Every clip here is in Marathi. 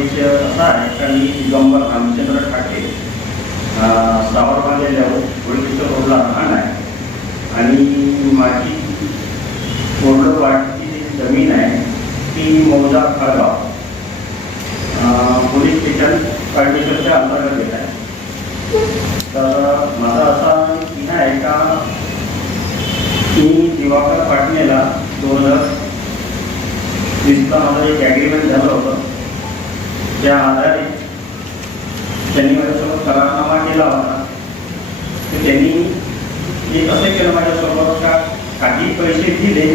विषय असा आहे. का मी दिगंबर रामचंद्र ठाके सावरबांधे लेआउट ओळखीचं रोडला राहण आहे. आणि माझी कोरडं वाटची जमीन आहे ती मौजा खळगाव पोलीस स्टेशन कंडिशनच्या अंतर्गत येत आहे. तर माझा असा म्हणणं आहे का मी दिवाकर पाटणेला दोन हजार वीसला माझा एक त्या आधारे त्यांनी माझ्यासोबत करारनामा केला होता. तर त्यांनी हे कसं केलं माझ्यासोबत का काही पैसे दिले?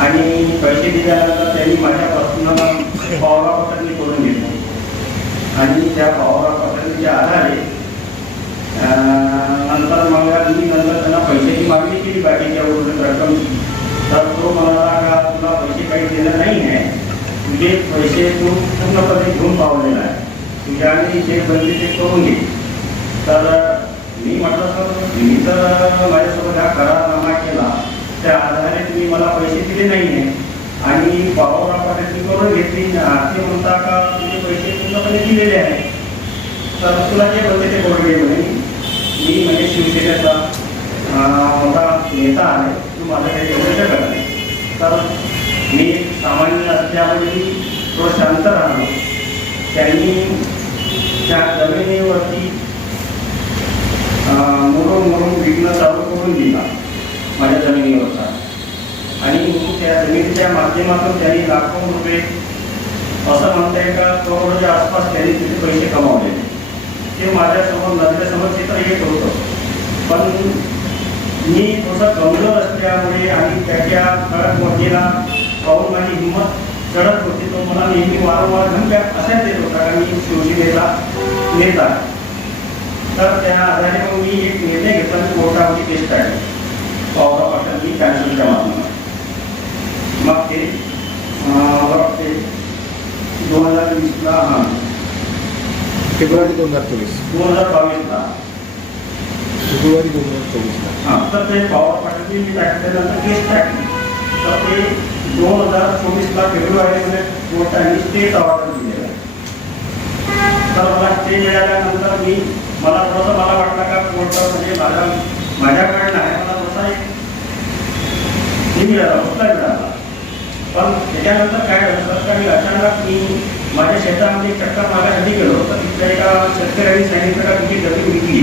आणि पैसे दिल्यानंतर त्यांनी माझ्यापासून पॉवरा पटणी करून घेतली आणि त्या पॉवरा पटणीच्या आधारे अं, नंतर मग मी नंतर त्यांना पैशाची मागणी केली बाकीच्या उर्वरित रक्कम. तर तो म्हणाला का तुला पैसे काही दिले नाही? तुझे पैसे तू पूर्णपणे घेऊन पावलेला आहे. तुझ्या आणि जे बनते ते करून घे. तर मी म्हटलं सर मी तर माझ्यासोबत हा करारनामा केला. त्या आधारे तुम्ही मला पैसे दिले नाही आहे आणि पावरा पद्धती करून घेतली. ते म्हणता का तुझे पैसे पूर्णपणे दिलेले आहे तर तुला जे बोलते ते करून घे म्हणे मी म्हणजे शिवसेनेचा अं, मोठा नेता आहे तू माझं काही करू शकत नाही तर मी एक सामान्य तो शांत राहणं त्यांनी त्या जमिनीवरती अं, मुरुम मुरुम चालू करून दिला माझ्या जमिनीवरचा. आणि त्या जमिनीच्या माध्यमातून त्यांनी लाखो रुपये असं म्हणता येईल का करोडच्या आसपास त्यांनी तिथे पैसे कमावले. ते माझ्यासमोर नजरेसमोर चित्र येत होतं. पण मी थोडंसं कमजोर असल्यामुळे आणि त्याच्या कडक मोठीला पाहून माझी हिंमत चढत होती तो मला नेहमी वारंवार धमक्या असाच देत होता? का मी शिवसेनेचा नेता. तर त्या आधारे मग मी एक निर्णय घेतला मी कोर्टामध्ये केस काढली. पावसा पासून मी कॅन्सलच्या माध्यमात मग ते मला वाटते दोन हजार वीसला हां. फेब्रुवारी दोन हजार चोवीस. दोन हजार बावीसला. फेब्रुवारी दोन हजार चोवीसला. हां तर ते पॉवर पाटील मी टाकल्यानंतर केस टाकली तर ते दोन हजार चोवीसला फेब्रुवारीमध्ये कोर्टाने स्टेट ऑर्डर दिलेला तर मला स्टे मिळाल्यानंतर मी मला थोडंसं मला वाटलं का कोर्ट म्हणजे माझ्या माझ्याकडनं आहे मला तसा एक हे मिळाला उचला मिळाला. पण त्याच्यानंतर काय झालं तर मी अचानक मी माझ्या शेतामध्ये चक्कर मारण्यासाठी गेलो तर तिथल्या एका शेतकऱ्यांनी सांगितलं का तुमची जमीन विकली.